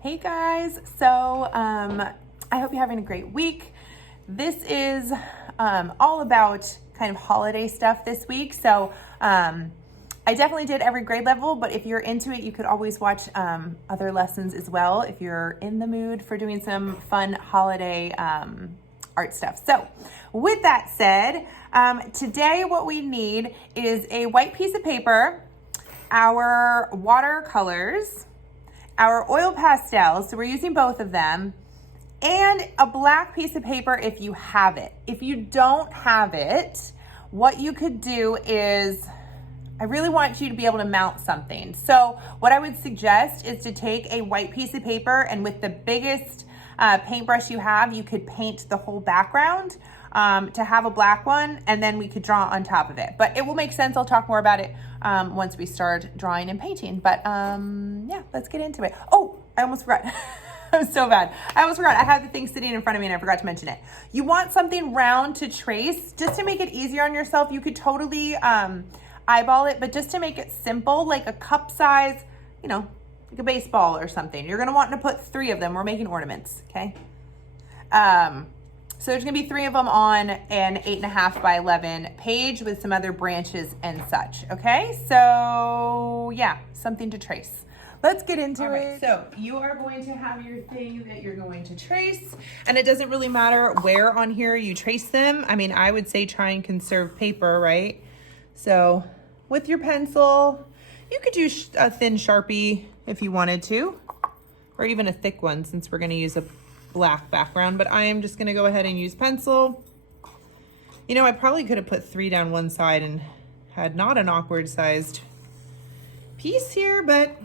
Hey guys, so I hope you're having a great week. This is all about kind of holiday stuff this week. So I definitely did every grade level, but if you're into it, you could always watch other lessons as well if you're in the mood for doing some fun holiday art stuff. So with that said, today what we need is a white piece of paper, our watercolors, our oil pastels, so we're using both of them, and a black piece of paper if you have it. If you don't have it, what you could do is, I really want you to be able to mount something. So what I would suggest is to take a white piece of paper, and with the biggest paintbrush you have, you could paint the whole background to have a black one, and then we could draw on top of it. But it will make sense. I'll talk more about it once we start drawing and painting. But yeah, let's get into it. Oh, I almost forgot. I'm so bad. I almost forgot. I have the thing sitting in front of me and I forgot to mention it. You want something round to trace just to make it easier on yourself. You could totally eyeball it, but just to make it simple, like a cup size, you know, like a baseball or something. You're going to want to put 3 of them. We're making ornaments, okay? So there's going to be 3 of them on an 8.5 by 11 page with some other branches and such, okay? So yeah, something to trace. Let's get into it. So you are going to have your thing that you're going to trace, and it doesn't really matter where on here you trace them. I mean, I would say try and conserve paper, right? So with your pencil, you could use a thin Sharpie if you wanted to, or even a thick one since we're going to use a black background, but I am just going to go ahead and use pencil. You know, I probably could have put 3 down one side and had not an awkward sized piece here, but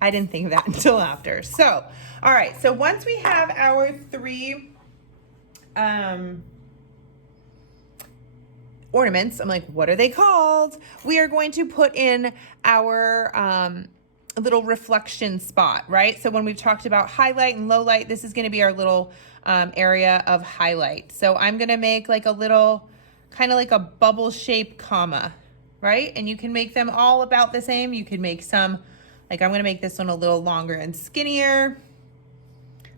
I didn't think of that until after. So, all right. So once we have our 3 ornaments, I'm like, what are they called? We are going to put in our little reflection spot, right? So when we've talked about highlight and low light, this is going to be our little area of highlight. So I'm going to make like a little, kind of like a bubble shaped comma, right? And you can make them all about the same. You can make some, like I'm going to make this one a little longer and skinnier,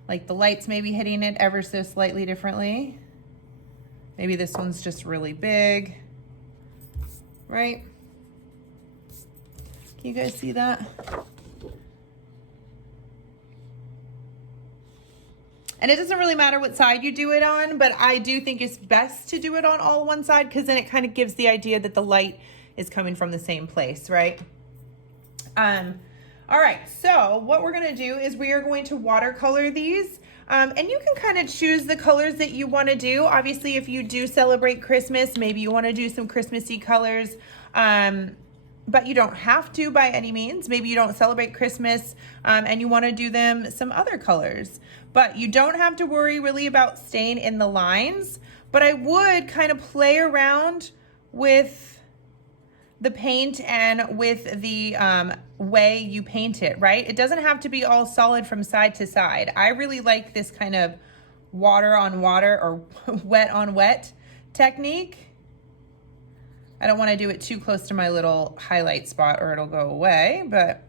like the light's maybe hitting it ever so slightly differently. Maybe this one's just really big, right? Can you guys see that? And it doesn't really matter what side you do it on, but I do think it's best to do it on all one side because then it kind of gives the idea that the light is coming from the same place, right? All right, so what we're gonna do is we are going to watercolor these. And you can kind of choose the colors that you want to do. Obviously, if you do celebrate Christmas, maybe you want to do some Christmassy colors, but you don't have to by any means. Maybe you don't celebrate Christmas and you want to do them some other colors, but you don't have to worry really about staying in the lines. But I would kind of play around with the paint and with the way you paint it, right? It doesn't have to be all solid from side to side. I really like this kind of water on water or wet on wet technique. I don't want to do it too close to my little highlight spot or it'll go away, but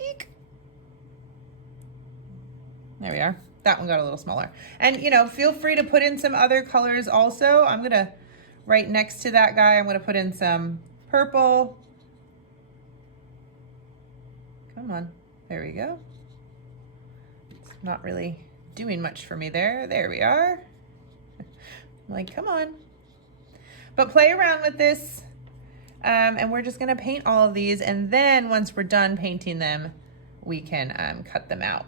eek. There we are. That one got a little smaller. And you know, feel free to put in some other colors also. I'm gonna, right next to that guy, I'm gonna put in some purple. Come on, there we go. It's not really doing much for me there. There we are. I'm like, come on. But play around with this, and we're just gonna paint all of these, and then once we're done painting them, we can cut them out.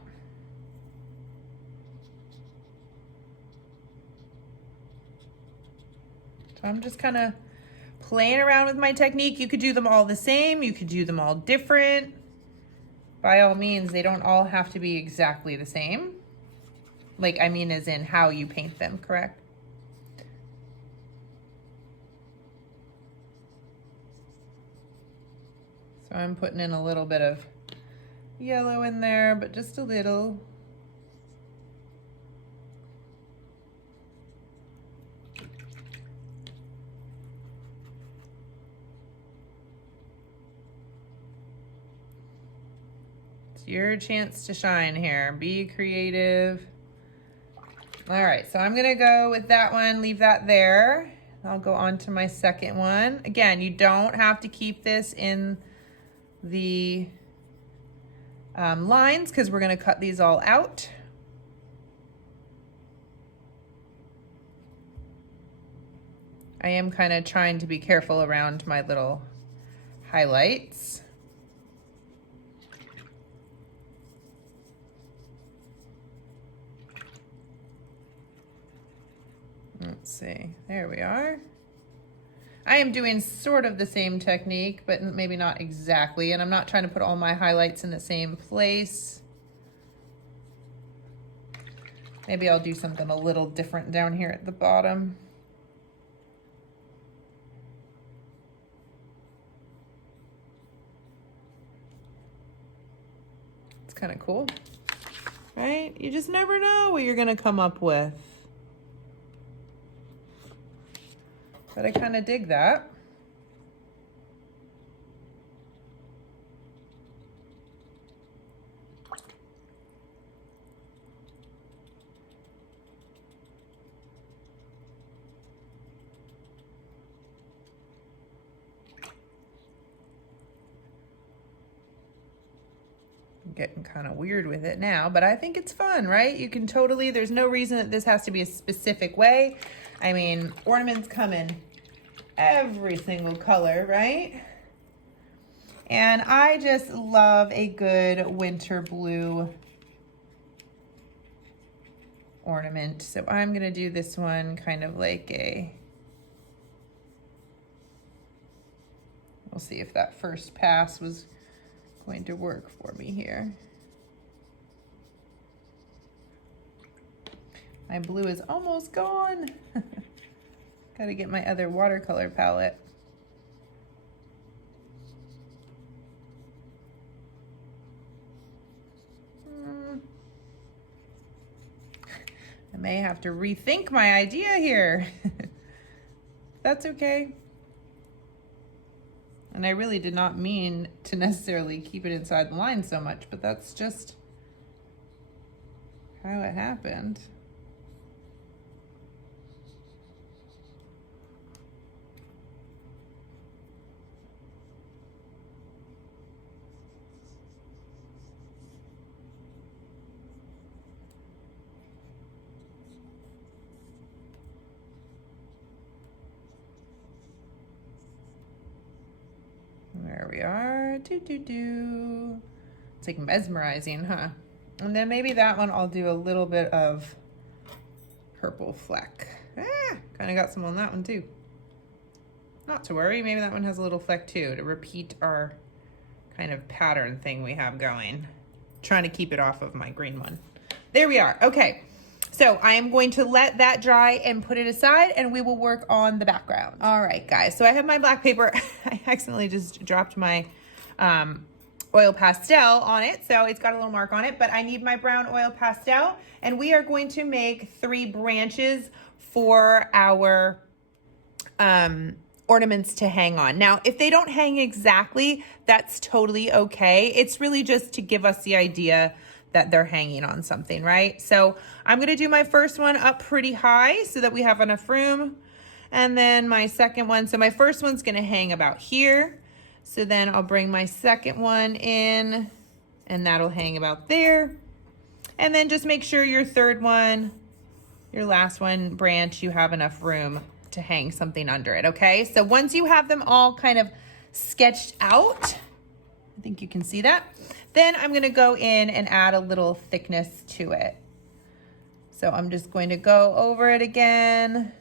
So I'm just kind of playing around with my technique. You could do them all the same. You could do them all different. By all means, they don't all have to be exactly the same. Like, I mean, as in how you paint them, correct? So I'm putting in a little bit of yellow in there, but just a little. It's your chance to shine here. Be creative. All right, so I'm gonna go with that one, leave that there. I'll go on to my second one. Again, you don't have to keep this in the lines because we're gonna cut these all out. I am kind of trying to be careful around my little highlights. Let's see, there we are. I am doing sort of the same technique, but maybe not exactly, and I'm not trying to put all my highlights in the same place. Maybe I'll do something a little different down here at the bottom. It's kind of cool, right? You just never know what you're gonna come up with. But I kind of dig that. I'm getting kind of weird with it now, but I think it's fun, right? You can totally, there's no reason that this has to be a specific way. I mean, ornaments come in every single color, right? And I just love a good winter blue ornament. So I'm gonna do this one kind of like a, we'll see if that first pass was going to work for me here. My blue is almost gone. Got to get my other watercolor palette. I may have to rethink my idea here. That's okay. And I really did not mean to necessarily keep it inside the line so much, but that's just how it happened. There we are. It's like mesmerizing, huh? And then maybe that one I'll do a little bit of purple fleck. Kind of got some on that one too. Not to worry, maybe that one has a little fleck too, to repeat our kind of pattern thing we have going. Trying to keep it off of my green one. There we are. Okay. So I am going to let that dry and put it aside, and we will work on the background. All right, guys, so I have my black paper. I accidentally just dropped my oil pastel on it, so it's got a little mark on it, but I need my brown oil pastel, and we are going to make 3 branches for our ornaments to hang on. Now, if they don't hang exactly, that's totally okay. It's really just to give us the idea that they're hanging on something, right? So I'm gonna do my first one up pretty high so that we have enough room. And then my second one, so my first one's gonna hang about here. So then I'll bring my second one in and that'll hang about there. And then just make sure your third one, your last one branch, you have enough room to hang something under it, okay? So once you have them all kind of sketched out, I think you can see that. Then I'm gonna go in and add a little thickness to it. So I'm just going to go over it again.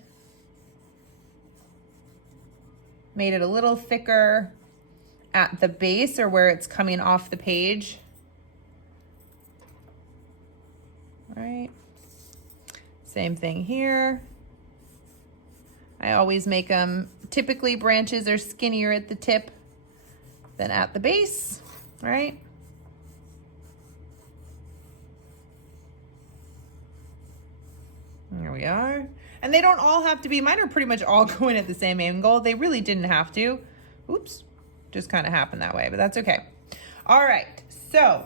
Made it a little thicker at the base or where it's coming off the page. All right, same thing here. I always make them, typically branches are skinnier at the tip than at the base, right? There we are. And they don't all have to be, mine are pretty much all going at the same angle. They really didn't have to. Oops, just kind of happened that way, but that's okay. All right, so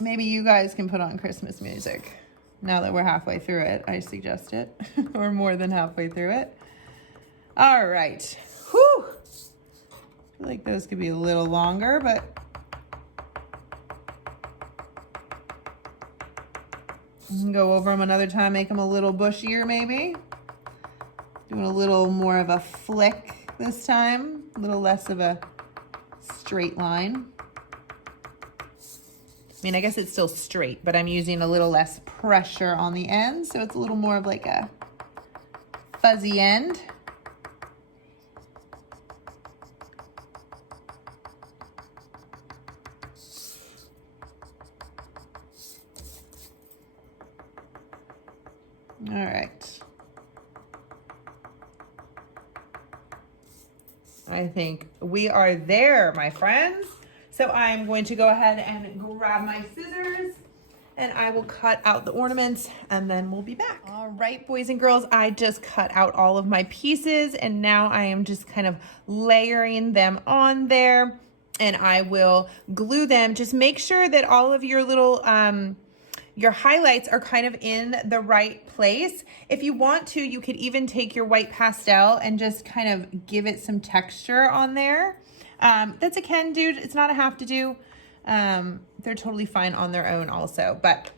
maybe you guys can put on Christmas music. Now that we're halfway through it, I suggest it. Or more than halfway through it. All right. Whew. I feel like those could be a little longer, but we can go over them another time, make them a little bushier maybe. Doing a little more of a flick this time, a little less of a straight line. I mean, I guess it's still straight, but I'm using a little less pressure on the end, so it's a little more of like a fuzzy end. All right. I think we are there, my friends. So I'm going to go ahead and grab my scissors and I will cut out the ornaments and then we'll be back. All right, boys and girls, I just cut out all of my pieces and now I am just kind of layering them on there and I will glue them. Just make sure that all of your little, your highlights are kind of in the right place. If you want to, you could even take your white pastel and just kind of give it some texture on there. That's a can do, it's not a have to do. They're totally fine on their own also, but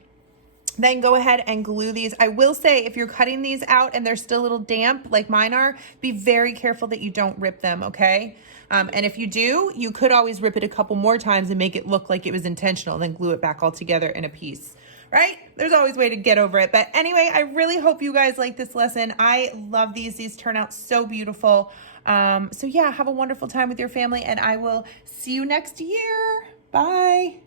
then go ahead and glue these. I will say if you're cutting these out and they're still a little damp like mine are, be very careful that you don't rip them, okay? And if you do, you could always rip it a couple more times and make it look like it was intentional, then glue it back all together in a piece. Right? There's always a way to get over it. But anyway, I really hope you guys like this lesson. I love these. These turn out so beautiful. So yeah, have a wonderful time with your family and I will see you next year. Bye.